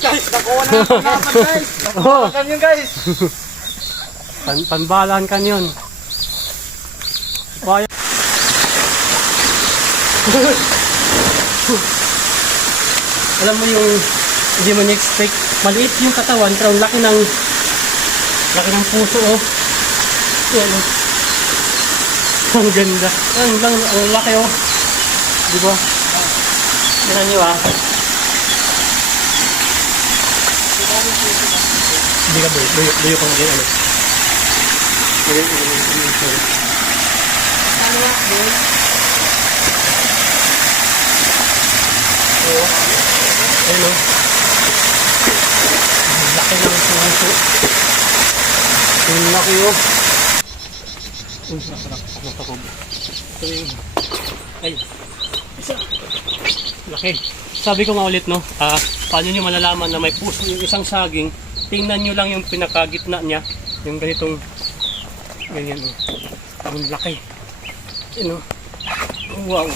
Guys, nakuha na yung panglaban guys. Oo. Nakuha yun guys. Panbalan kan yun. Baya. Alam mo yung hindi mo na-expect. Maliit yung katawan pero laki ng puso oh. Yan oh. Ang ganda. Ang laki oh. Di ba? Tignan nyo ah. Hindi ka buyo kang din ano. Ano nga, boy? Oo. Ayun o. Laki ng puso. Ang laki o. Ay. Isa. Laki. Sabi ko nga ulit no. Paano nyo malalaman na may puso yung isang saging? Tingnan nyo lang yung pinakagitna niya. Yung ganitong ganyan o. Ang laki. Yun o. Wow.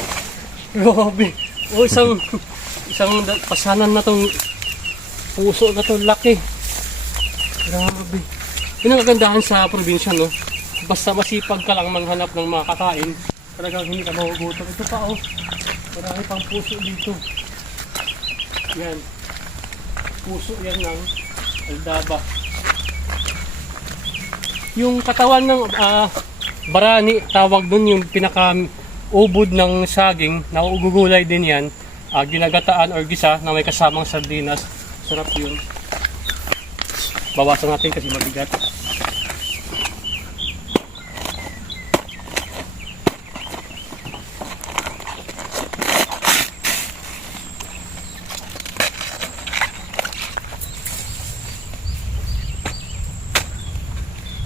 Grabe. O isang pasanan na tong puso na to. Laki. Grabe. Yun ang kagandahan sa probinsya no. Basta masipag ka lang manghanap ng mga kakain, talagang hindi ka mahugutom. Ito pa oh. Marami pang puso dito. Yan. Puso yan ng aldaba. Yung katawan ng barani, tawag dun yung pinaka-ubod ng saging, naugugulay din yan. Ginagataan or gisa na may kasamang sardinas. Sarap yun. Bawasan natin kasi mabigat.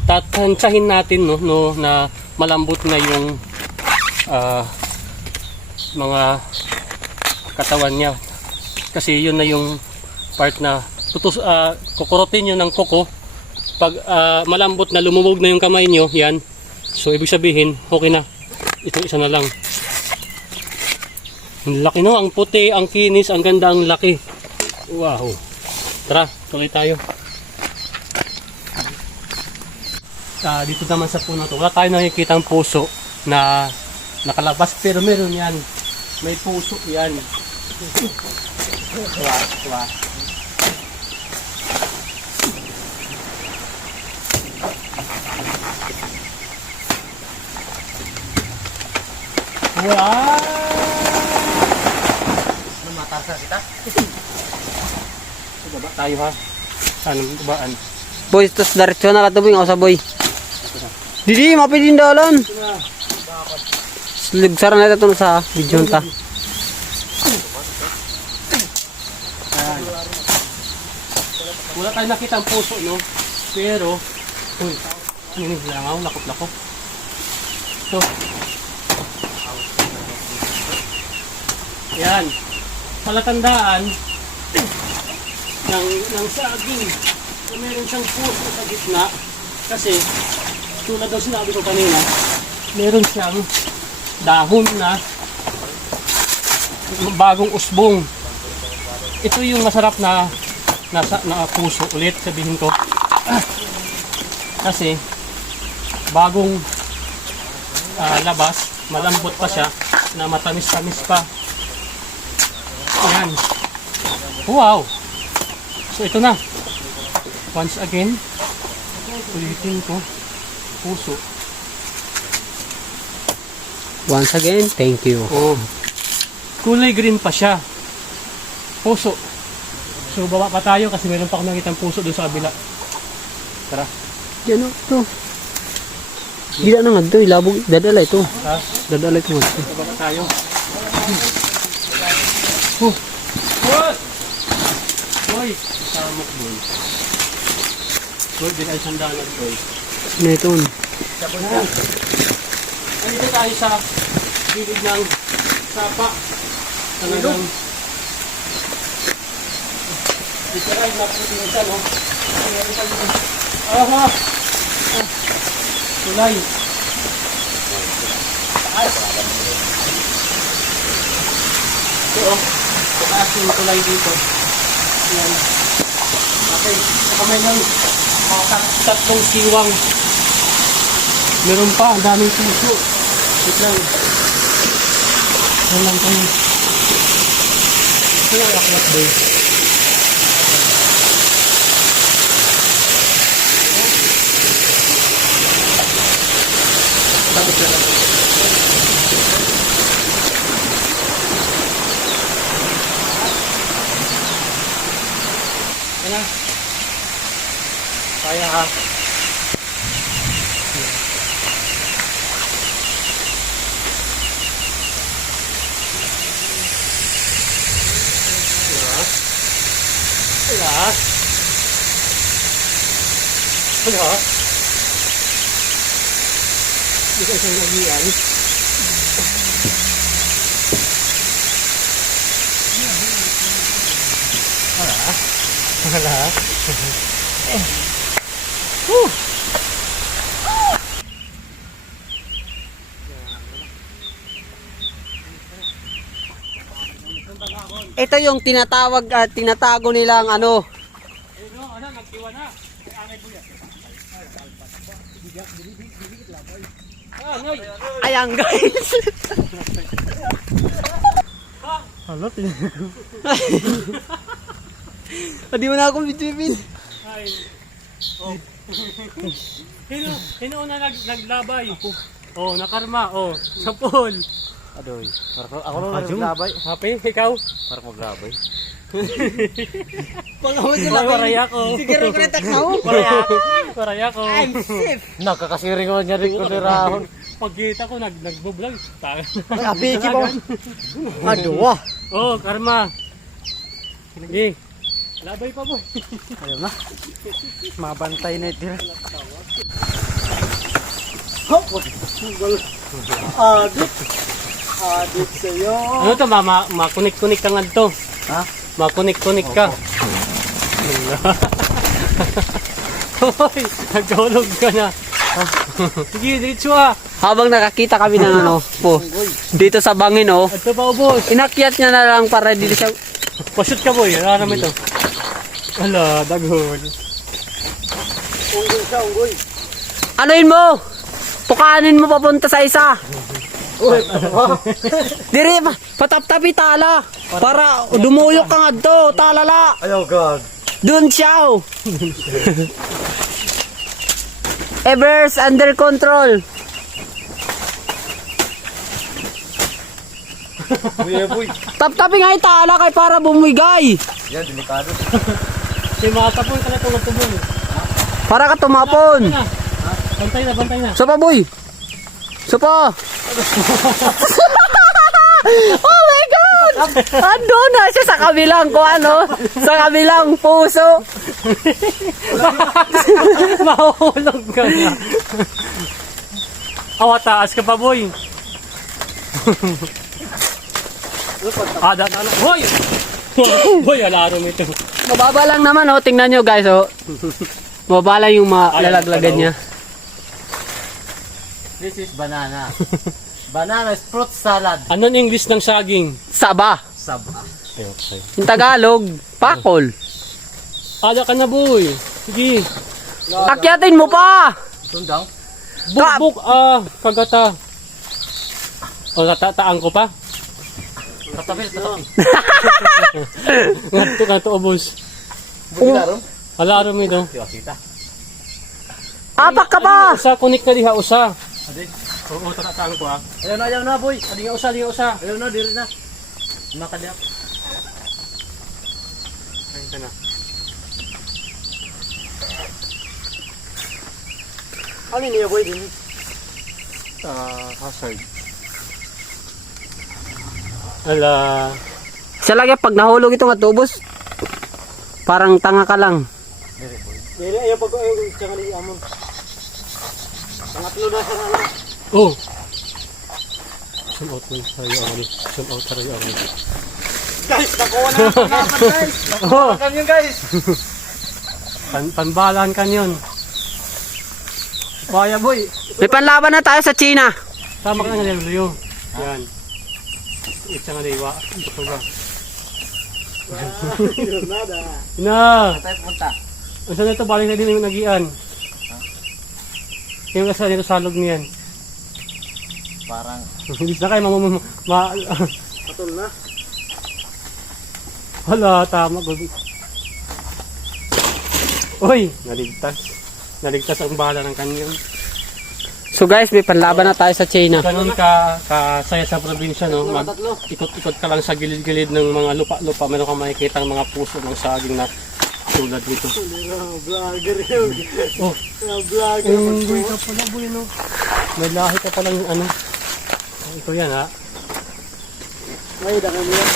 Tatantsahin natin no na malambot na yung mga katawan niya kasi yun na yung part na kukurutin nyo ng kuko pag malambot na lumubog na yung kamay nyo yan, so ibig sabihin okay na, ito isa na lang. Ang laki no, ang puti, ang kinis, ang ganda, ang laki. Wow, tara tuloy tayo. Dito naman sa puno to, wala tayong nakikitang puso na nakalabas pero meron yan, may puso yan. Wow. Wow! Matarsa kita? Sa baba tayo ha. Saan ang babaan? Boy, tos diretso na katuboy nga sa boy. Didi, mapidin dalan. Lugsara na ito sa video ta. Wala tayong nakita ang puso, no? Pero, uy, ano yung langaw, lakop-lakop. Ito. Yan. Palatandaan ng saging na meron siyang puso sa gitna kasi tulad daw sinabi ko kanina, meron siyang dahon na bagong usbong. Ito yung masarap na puso ulit, sabihin ko. Kasi bagong labas, malambot pa siya na matamis-tamis pa. Ayan. Wow! So ito na. Once again, ulitin ko. Puso. Once again, thank you. Oh. Kulay green pa siya. Puso. So baba pa tayo kasi meron pa akong nakitang puso doon sa kabila. Tara. Yan o, ito. Gila na nga ito, ilabog, dadala ito. Ha? Dadala ito. Baba tayo. Boy! Samok boy. Boy, din ay sandalan boy. Ano ito? Tapos na. Andito tayo sa gilid ng sapa. Talagang dito tayo naputinsan, no? Aha! Tulay. Taas. Ito, oh. Taas yung tulay dito. Yan. Okay, kamay ng tatlong siwang. Meron pa, ang daming puso. Wait lang. Yan lang kami. Ito yung aklat ba yun? Tapos na lang. Yan na. Kaya ha. Wala. Wala. Hindi ka isang nagiyan. Wala. Ito yung tinatawag at tinatago nilang ano. Ayun o, ano, nagtiwa na. Ay, angay buya. Noy. Ayan guys. Halot eh. Hindi mo na ako bitbibin. Ay. Oh. Hino na naglabay. Oh, nakarma. Oh, sa pool. Adoy. Ako nung naglabay. Happy, ikaw? Para maglabay. Pangawag ko Oh, paraya ko. Siguro ko na takaw. Paraya ko. I'm safe. Nakakasiring ko niya rin ko nirahon. Pagkita ko, nagbo-vlog. Sabi ki mo. Aduwa. Oh, karma. Sige. Labay pa boy. Ayun na. Mabantay na ito. Adit. Adit sa'yo. Ano to, makunik-kunik ka nga to. Ha? Makunik-kunik ka. Hoy, nagtulog ka na. Sige, diretso ah. Habang nakakita kami ng ano po. Dito sa bangin oh. Ito pa ubos. Inakyat niya na lang para dito siya. Pashoot ka boy, ano naman ito? Ala, dagol. Unggoy siya, unggoy. Anuin mo? Pukanin mo papunta sa isa. Uy, Dire, patap-tapi tala. Para dumuyok ka nga to, talala. ayaw God. Dun siya. Oh. Evers under control. Uy, boy. Tap-tapi nga yung tala kay para bumigay. Yan, delikado. Sige, makatapon ka na itong tubong. Para ka tumapon. Bantay na, bantay na. Sopa boy. Sopa. Oh my God! Ando na siya sa kabilang ko ano, sa kabilang puso. Mahulog ka na. Awa, taas ka pa boy. Hoy! Hoy, alarm ito. Mababa lang naman oh, tingnan nyo guys oh. Mababa lang yung lalaglagan niya. This is banana. Banana is fruit salad. Ano ang English ng saging? Saba. Saba. Okay. Yung Tagalog, pakol. Ada ka na boy. Sige. Akyatin mo pa. Sundang. Buk, kagata. O, tataan ko pa. Katapil, katapil. Nganto ubos. Bugilarom. Alarm ito. Kita. Apak ka pa. Usa, kunik ka diha, usa. Oo, tataan ko ah. Ayaw na, boy. Adi nga usa, di nga usa. Ayaw na, diri na. Makadyak. Ayun ka na. Ano niya, boy, din? Hazard. Ala. Siya lagi pag nahulog ito nga tubos. Parang tanga ka lang. Diri, ayaw pag ayaw siya nga ni amon. Pangatlo na siya na. Oh. Zoom out lang tayo ang zoom out tayo ang Guys, nakuha na ang panglaban, guys. Oh, Nakuha yun, guys. panbalan kan yun. Kaya boy. May panlaban na tayo sa China. Tama ka na nga Leo. Yan. Isa nga diwa. Ito ba? Nada. Na. Tayo punta. Saan ito? Balik na din yung nagian. Yung nasa nito salog niyan. Parang Hindi na kayo patol na. Wala, tama. Uy, naligtas. Naligtas ang bala ng kanyang. So guys, may panlaban na tayo sa China. Ganun kasaya sa probinsya, no? Ikot-ikot ka lang sa gilid-gilid ng mga lupa-lupa. Meron kang makikita ang mga puso ng saging na tulad dito. Vlogger yun. Oh, Vlogger. hindi ka pala, boy, no? May lahi ka palang, ano. Ito yan, ha? Ay, daka mo yan.